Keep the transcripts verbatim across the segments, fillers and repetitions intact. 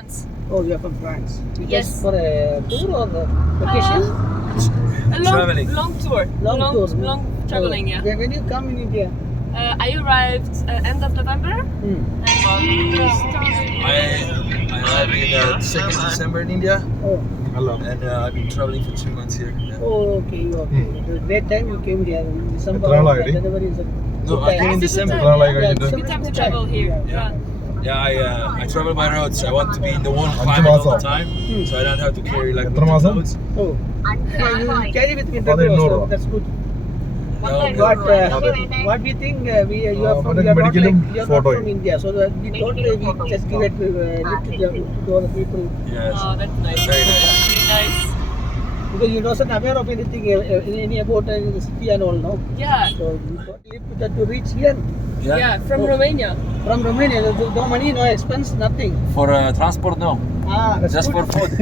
France. Oh, you are from France. Because Yes. For a tour or a vacation? Uh, a long, Traveling. long tour. long, long tour. Long traveling, Oh, yeah. When when you come in India? Uh, I arrived uh, end of November. Hmm. And we started. I I arrived in uh, second December in India, Oh, Hello. and uh, I've been traveling for two months here. Yeah. oh, okay, okay. The great time you came here in December. എത്ര നാളായി? January is a No, good I came in time. December. എത്ര നാളായി Yeah, കഴിഞ്ഞിട്ട്? December Good is time to good travel here. Yeah. Yeah. Yeah, I uh, I travel by road, so I want to be in the warm അഞ്ച് climate all the മാസം. time, Hmm. so I don't have to carry like എത്ര winter മാസം? clothes. Oh, yeah, you will carry with winter അത് clothes, എണ്ണൂറ് so രൂപ. that's good. No, What, no. uh, what we think uh, we you are Uh, from but you are not like medical you are not photo. from India, so that we thought uh, we just give it to, uh, lift to, the, to other people Yes. Oh, that's nice. Very nice. That's really nice. because you wasn't aware of anything uh, uh, any about uh, the city and all, no? Yeah. So we thought lift that to reach here Yeah. Yeah, from Oh. Romania. from Romania. No, no money, no expense, nothing. For uh, transport, no. Ah, that's Just good. for food.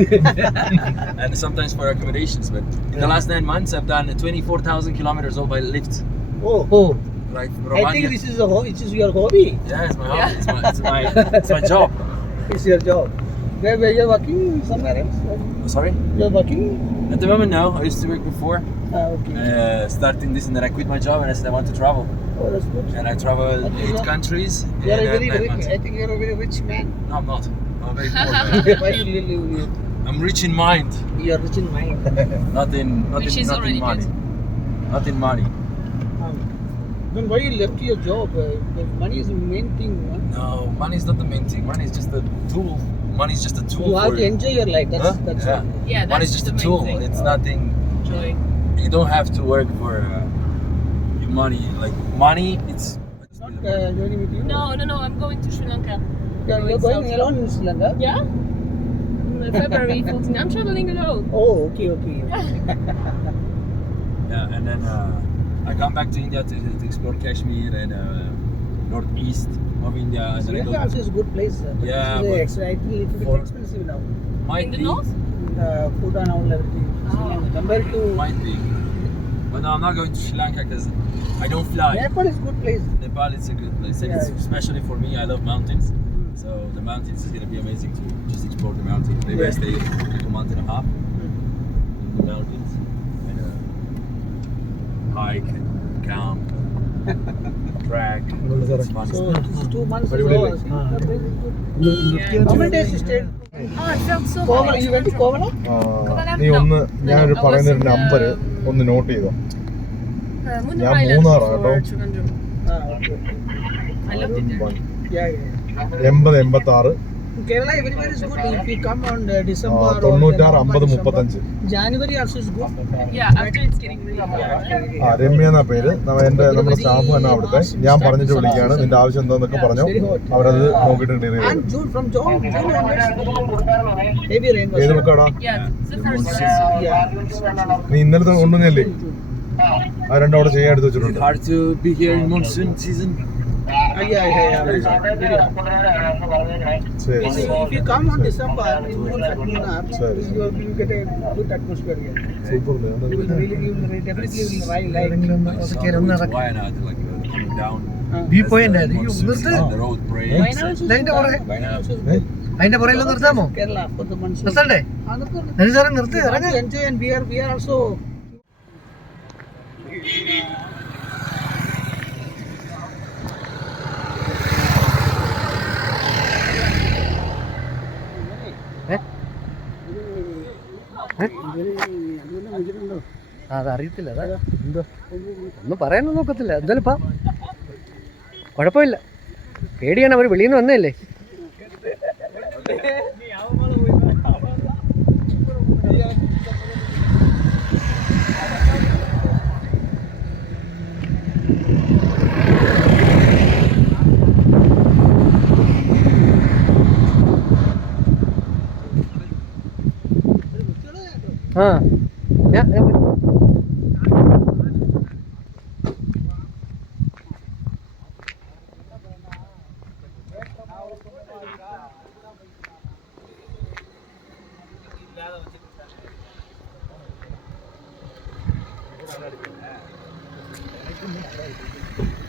And sometimes for accommodations. But in the last nine months, I've done twenty-four thousand kilometers all by lift. Oh, oh. Like I Romania. think this is a ho- it is your hobby. Yeah, it's my Yeah. hobby. It's my, it's my, it's my job. It's your job. Where, where you're working somewhere else? Sorry? You're working? At the moment, no. I used to work before. Ah, okay. Uh, starting this, and then I quit my job and I said I want to travel. Oh, that's good. And I traveled Okay, eight yeah. countries in You're a uh, very, nine very, months. I think you're a very rich man. No, I'm not. I'm a very poor man. Why you live live? I'm rich in mind, You're rich in mind. not in not Which in is not already in money. good. Not in money. Um, then why you left your job? Uh, the money is the main thing. Huh? No, money is not the main thing. Money is just a tool. Money is just a tool You have for to enjoy your life. That's Huh? that's Yeah. all. Yeah, Money is that's just the a main tool. thing. It's nothing. Joy. You don't have to work for uh, your money. Like money, it's. Not uh, joining with you. No, no, no. I'm going to Sri Lanka. You're, you're going South. alone in Sri Lanka. Yeah. Mm, February fourteenth. I'm traveling alone. Oh, okay, okay. Yeah, and then uh, I come back to India to, to explore Kashmir and uh, northeast of India. And Sri then I Lanka go also is a good place. uh, but Yeah, it's, but uh, ex- I think it's a bit for- expensive now. might In the be, north? The food and all everything. Sri Oh. Lanka. Compared to might be. But no, I'm not going to Sri Lanka because I don't fly. Nepal is a good place. Nepal is a good place, and Yeah. it's especially for me. I love mountains, so the mountains is gonna be amazing to just explore the mountains. Maybe I Yeah. stay like a month and a half in the mountains and uh, hike, and camp, track. It's fun. So this is two months. Very So, well. see, that place is good. How many days you stayed? Oh, I felt so Kovala, bad. you went to Kovala? ആ, നീ ഒന്ന് ഞാനൊരു പറയുന്ന ഒരു number ഒന്ന് not ചെയ്തോ. Uh, Munnar ഞാൻ Island മൂന്നാറാ before കേട്ടോ. Trivandrum. Ah, okay. I loved it there. Yeah, yeah. എൺപത് എൺപത്തി ആറ് In Kerala, everywhere is good. If you come on uh, December or തൊണ്ണൂറ്റാറ് November, അമ്പത് December, മുപ്പത്തഞ്ച്. January also is good. Yeah, after it's getting really hot. ആ രമ്യ എന്നാ പേര്. നമ്മ- എന്റെ നമ്മുടെ സ്റ്റാഫ് തന്നെ അവിടുത്തെ. ഞാൻ പറഞ്ഞിട്ട് വിളിക്കുകയാണ്. നിന്റെ ആവശ്യം എന്താന്നൊക്കെ പറഞ്ഞു. അവരത് നോക്കിയിട്ട് ക്ലിയർ ചെയ്തു. And June, from June, June onwards, heavy rain was ഏത് there. ബുക്കാടാ? Yeah, it's the first Yeah. നീ ഇന്നലത്തെ കൊണ്ടുവന്നല്ലേ? ആ രണ്ടും അവിടെ ചെയ്യാൻ എടുത്ത് Is it വെച്ചിട്ടുണ്ട്. hard to be here in monsoon season? Ah, yeah, yeah, yeah. Very hot. ശരി If you, if you come on December, in June at Munnar, Sorry. you will you will get a good atmosphere here. Super. You will really, you will definitely will like. like. My son went to Wayanad, like uh, coming down. Uh, ഈ as point the monsoon season, the road breaks. Wayanad also is ലൈനിന്റെ good. പുറകെ Wayanad also is ഏ? good. അതിന്റെ പുറകിൽ നിർത്താമോ? Kerala for the monsoon. നിർത്തണ്ടേ? Ah, നിർത്ത്. അതിന് സാറേ നിർത്തി We want ഇറങ്ങ. to enjoy and we are we are also. ഏ? ഏ? ആ, അതറിയത്തില്ല അതാ എന്തോ ഒന്നും പറയാനൊന്നും നോക്കത്തില്ല. എന്തായാലും ഇപ്പം കുഴപ്പമില്ല. പേടിയാണ്, അവർ വെളിയിൽ നിന്ന് വന്നതല്ലേ. ആ ഞാൻ ഞാൻ വരും. Thank you.